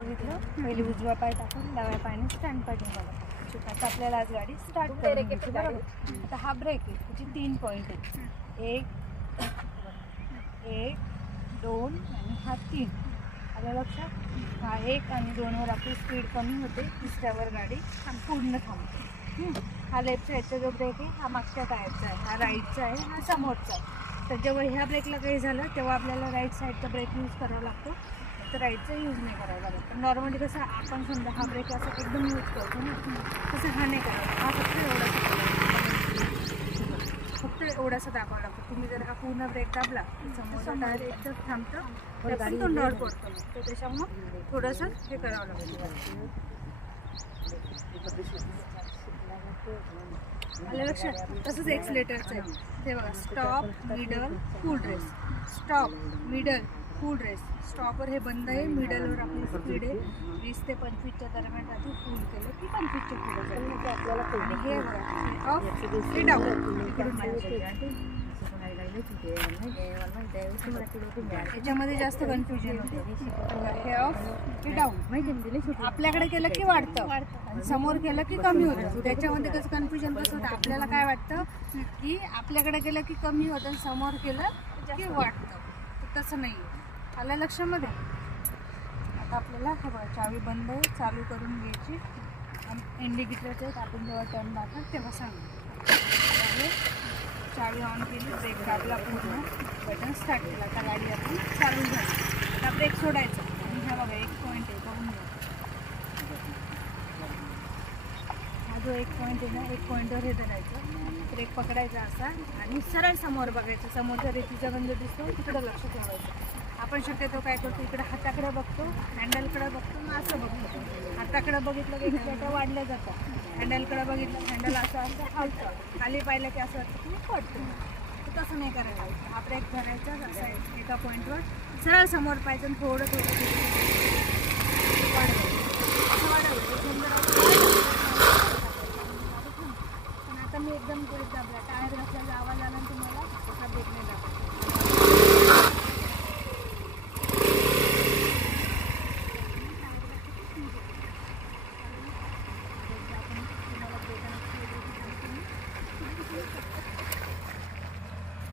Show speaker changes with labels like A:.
A: बघितलं? पहिली उजवा पाय टाकून डाव्या पायाने स्टँड पायटून बघा आता आपल्याला आज गाडी स्टार्ट करायची बरोबर? आता हा ब्रेक आहे त्याचे तीन पॉईंट आहेत. एक एक दोन आणि हा तीन. आलं लक्षात हा एक आणि दोनवर आपली स्पीड कमी होते तिसऱ्यावर गाडी पूर्ण थांबते. हा लेफ्ट साईडचा जो ब्रेक आहे हा मागच्या टायरचा आहे हा राईटचा आहे हा समोरचा आहे. तर जेव्हा ह्या ब्रेकला काही झालं तेव्हा आपल्याला राईट साईडचा ब्रेक यूज करावा लागतो. तर राईटचा यूज नाही करावा लागत. पण नॉर्मली कसं आपण समजा हा ब्रेक असा एकदम यूज करतो ना तसं हा नाही करावा हा फक्त एवढासा. फक्त एवढासा दाबावा लागतो. तुम्ही जर हा पूर्ण ब्रेक दाबला तर समोरचा टायर एकदम थांबतं तर आपण तोंडावर पडतो. तर त्याच्यामुळं थोडंसं हे करावं लागतं. आलं लक्षात? तसंच एक्सलेटरचं आहे. ते बघा stop middle full race stop middle full race स्टॉपवर हे बंद आहे. मिडलवर आपली स्पीड आहे. वीस ते पंचवीसच्या दरम्यान राहते फुल केलं की पंचवीसच्या पुढे जाते आणि हे ऑफ हे डाऊन इकडून याच्यामध्ये जास्त कन्फ्युजन होते. हे ऑफ हे डाऊन आपल्याकडे केलं की वाढतं. आणि समोर केलं की कमी होतं. त्याच्यामध्ये कसं कन्फ्युजन कसं होतं? आपल्याला काय वाटतं? की आपल्याकडे केलं की कमी होतं आणि समोर केलं की वाढतं. तसं नाही आहे आलं लक्षामध्ये? आता आपल्याला हे बघा चावी बंद आहे चालू करून घ्यायची. आणि इंडिकेटरचे आहेत आपण जेव्हा टर्न मारतात तेव्हा सांगू चावी ऑन केली ब्रेक दाबला पूर्ण बटन स्टार्ट केला. आता गाडी आपण चालू झाली आता ब्रेक सोडायचा. आणि ह्या बघा एक पॉईंट आहे बघून घ्या. हा जो एक पॉईंट आहे ना एक पॉईंटवर हे धरायचं. ब्रेक पकडायचा असा. आणि सरळ समोर बघायचं. समोरच्या रेतीचा गंज दिसतो तिकडं लक्ष ठेवायचं. आपण शक्यतो काय करतो इकडे हाताकडे बघतो हँडलकडे बघतो मग असं बघतो. हाताकडे बघितलं की एक्सलेटर वाढलं जातं हँडलकडे बघितलं हँडल असं असं हलतं. खाली पाहिलं की असं वाटतं की पडतो. तसं नाही करायला हा ब्रेक धरायचा असं एका पॉईंटवर सरळ समोर पाहिजे थोडं थोडं थोडं असं वाढवलं. एकदम पण आता मी एकदम ब्रेक दाबला टायर घातल्याचा